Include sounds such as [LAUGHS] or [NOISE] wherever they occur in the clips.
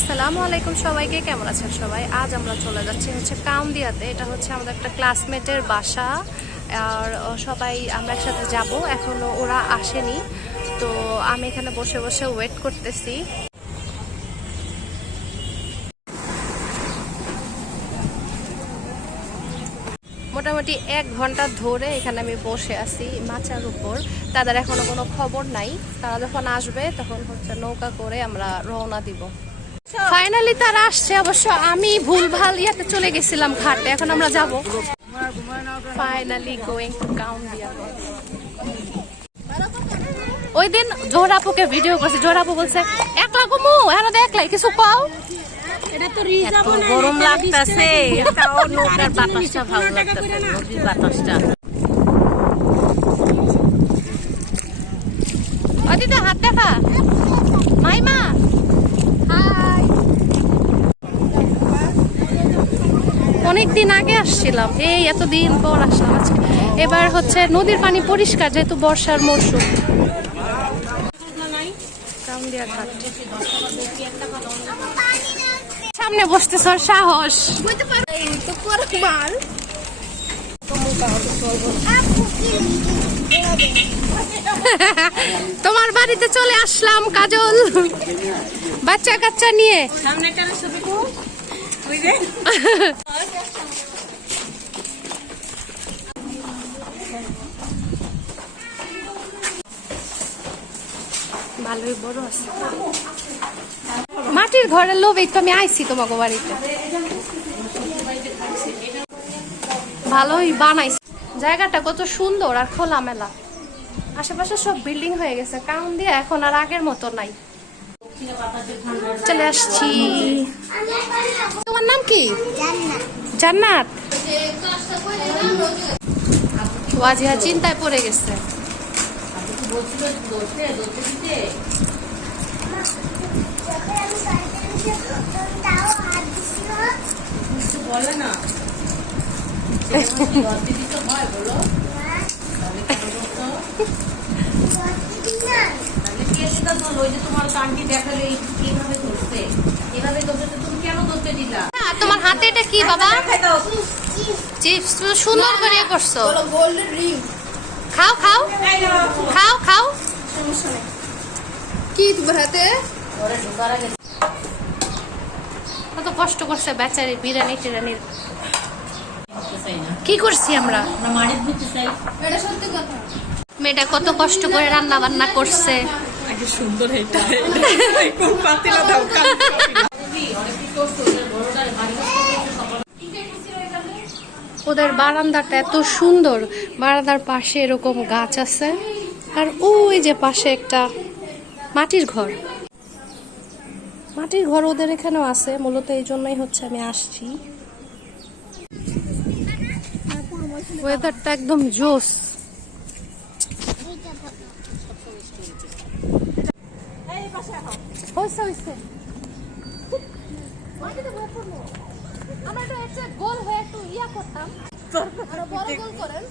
আসসালামু আলাইকুম সবাইকে, কেমন আছেন সবাই? আজ আমরা চলে যাচ্ছি হচ্ছে কাউন্দিয়াতে। এটা হচ্ছে আমাদের একটা ক্লাসমেটের বাসা। আর সবাই আমরা একসাথে যাব। এখনও ওরা আসেনি। তো আমি এখানে বসে বসে ওয়েট করতেছি। মোটামুটি এক ঘণ্টা ধরে এখানে আমি বসে আছি মাচার উপর। তাদের এখনও কোনো খবর নাই। তারা যখন আসবে, তখন হচ্ছে নৌকা করে আমরা রওনা দিব। ফাইনালি তারা আসছে অবশ্য আমি ভুল ভালো ইয়াতে চলে গেছিলাম ঘাটে এখন আমরা যাব। ফাইনালি গোয়িং টু কাউন্ডিয়া ওই দিন জোহরাপুকে ভিডিও করছে জোহরাপু বলছে একলা কমু এখন একলাই কিছু পাও গরম লাগতেছে নৌকার বাতাসটা ভালো লাগতেছে নদীর বাতাসটা। অদিতে হাত দেখা। মাইমা হাই অনেক দিন আগে আসছিলাম। এই এতদিন পর আসলাম আজকে। এবার হচ্ছে নদীর পানি পরিষ্কার, যেহেতু বর্ষার মরশুম। সামনে বসতেছ ওর সাহস। তোমার বাড়িতে চলে আসলাম, কাজল। বাচ্চা কাচ্চা নিয়ে। সামনে মাটির ঘরের লোভেই তো আমি আইছি তোমাকে বাড়িতে। ভালোই বানাইছে। জায়গাটা কত সুন্দর আর খোলামেলা। আশেপাশে সব বিল্ডিং হয়ে গেছে। কারণ দিয়ে এখন আর আগের মতো নাই। চলে আসছি। তোমার নাম কি? জান্নাত। ওয়াজিহা চিন্তায় পড়ে গেছে। বলে না ওই যে তোমার কান্টি দেখালে এইভাবে ধরছে এভাবে ধরতে তো তুমি কেন ধরতে দিলা? তোমার হাতে এটা কি বাবা? চিপস সুন্দর করে করছ। খাও খাও। খাও খাও। কি তোমার হাতে? কত কষ্ট করছে বেচারি বিরিয়ানি টিরানির করতে চাই না। কি করছি আমরা? আমরা মাড়ির দিতে চাই মেয়েটা কত কষ্ট করে রান্না বান্না করছে। আগে সুন্দর এটা। কোন পাতিলা ওদের বারান্দাটা এত সুন্দর। বারান্দার পাশে এরকম গাছ আছে। আর ওই যে পাশে একটা মাটির ঘর। মাটির ঘর ওদের এখানেও আছে। মূলত এই জন্যই হচ্ছে আমি আসছি। ওয়েদারটা একদম জোস। আমরা তো হচ্ছে গোল হয়ে একটু ইয়া করতাম আরও বড় গোল করেন।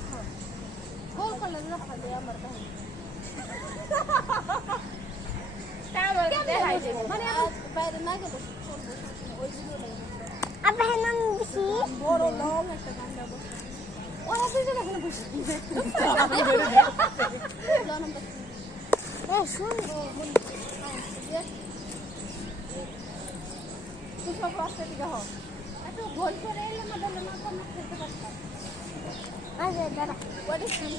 গোল করলে না হবে আমার মানে বাইরে না গেলে চলবে, ওই জন্যই। বড় লং একটা গান্ডা বসে। ওরা দুজন এখানে বসে। এ, [LAUGHS] শুন, ও, হ্যাঁ, ইয়ে। তুই সব রাস্তা দিকে হ। এত গোল করে এলে আমাদের না তো খেতে পারতাম। What is this?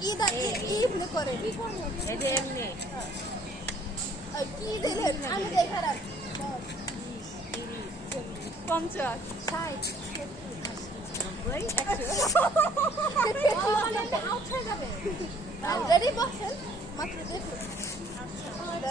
কি দা- কি- কি করে? কি করল? এই যে এমনি কি দিলেন? আমি দেখে পঞ্চাশ ষাট, নব্বই ও, আপনি out হয়ে যাবে। মাত্র দেখুন। এটা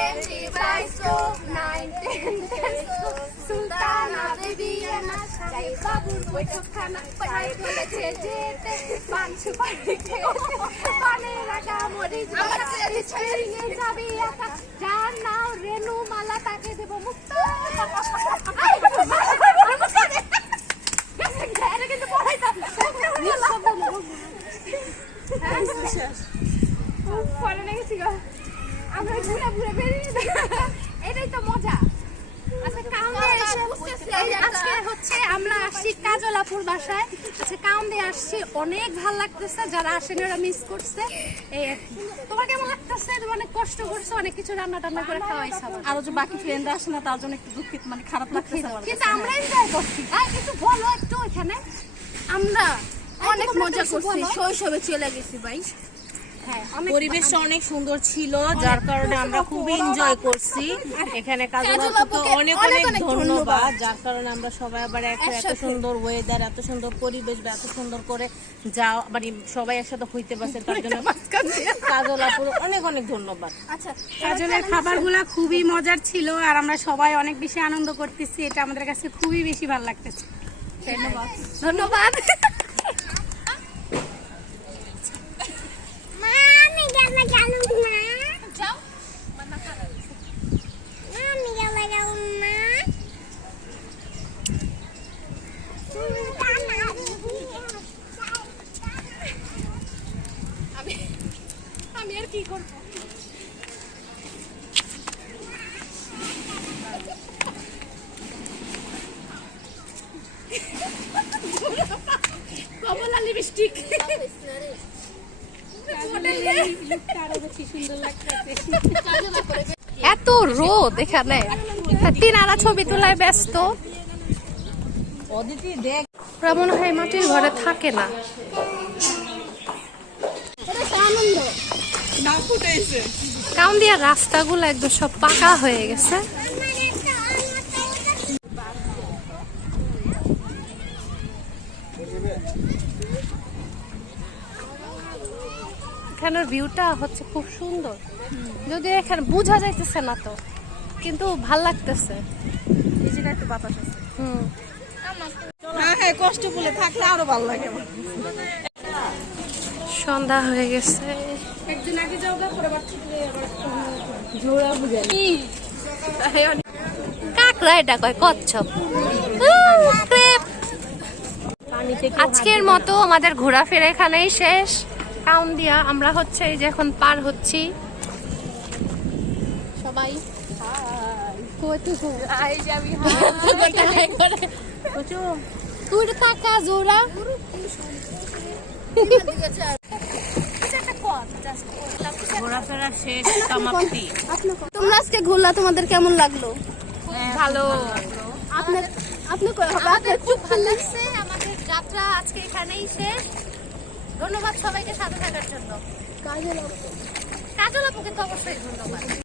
10, she buys soap, 9, 10, 10 soap, Sultana, baby, and us, Jai Babur, wait up, Kana, but I put a jete, Pan Chupani, Pane Raga, Modi, Jai, Jabi, Jan now, Renu, হচ্ছে আমরা আসছি কাজলাপুর বাসায়। আচ্ছা কাউন্টে আসছি। অনেক ভালো লাগতেছে। যারা আসেনি ওরা মিস করছে। এই তোমার কেমন লাগতেছে? তুমি অনেক কষ্ট করছ অনেক কিছু রান্না টান্না করে খাওয়াইছো আরও যে বাকি ফ্রেন্ডরা আসে না তার জন্য একটু দুঃখিত মানে খারাপ লাগতেছে কিন্তু আমরা এনজয় করছি। আর একটু বলো একটু এখানে। আমরা অনেক মজা করছি। শৈশবে চলে গেছি ভাই। হ্যাঁ পরিবেশটা অনেক সুন্দর ছিল যার কারণে আমরা খুব এনজয় করছি। এখানে অনেক অনেক ধন্যবাদ যার কারণে আমরা সবাই আবার একটা এত সুন্দর ওয়েদার এত সুন্দর পরিবেশ বা এত সুন্দর করে যা মানে সবাই একসাথে হইতে পারছে তার জন্য কাজলাপুর অনেক অনেক ধন্যবাদ। আচ্ছা কাজলের খাবারগুলা খুবই মজার ছিল আর আমরা সবাই অনেক বেশি আনন্দ করতেছি এটা আমাদের কাছে খুবই বেশি ভালো লাগতেছে। ধন্যবাদ। মা আমি গেলে গেল মা যাও মা আমি গেলে গেল মা আমি আমি আর কি করব কমলা লিপস্টিক এত রোদ এখানে। তিনারা ছবি তোলায় ব্যস্ত। ওরা মনে হয় মাটির ঘরে থাকে না। না ফুটেছে রাস্তাগুলো একদম সব পাকা হয়ে গেছে। এখানের ভিউটা হচ্ছে খুব সুন্দর। যদি এখানে বোঝা যাইতেছে না তো কিন্তু ভালো লাগতেছে। একটু বাতাস আছে। হুম। হ্যাঁ হ্যাঁ কষ্ট বলে থাকলে আরও ভালো লাগে সন্ধ্যা হয়ে গেছে। একদিন আগে যাও কাকড়া এটা কয় কচ্ছপ। আজকের মতো আমাদের ঘোরাফেরা এখানেই শেষ। কাউন দিয়া আমরা হচ্ছে এই যে এখন পার হচ্ছি। সবাই তুই টাকা [LAUGHS] জোড়া। ঘোরাফেরা শেষ সমাপ্তি। তোমরা আজকে ঘুরলা তোমাদের কেমন লাগল? ভালো আপনার আপনি খুব ভালো লাগছে আমাদের যাত্রা আজকে এখানেই শেষ। ধন্যবাদ সবাইকে সাথে থাকার জন্য। কাজল আপুকে কিন্তু অবশ্যই ধন্যবাদ।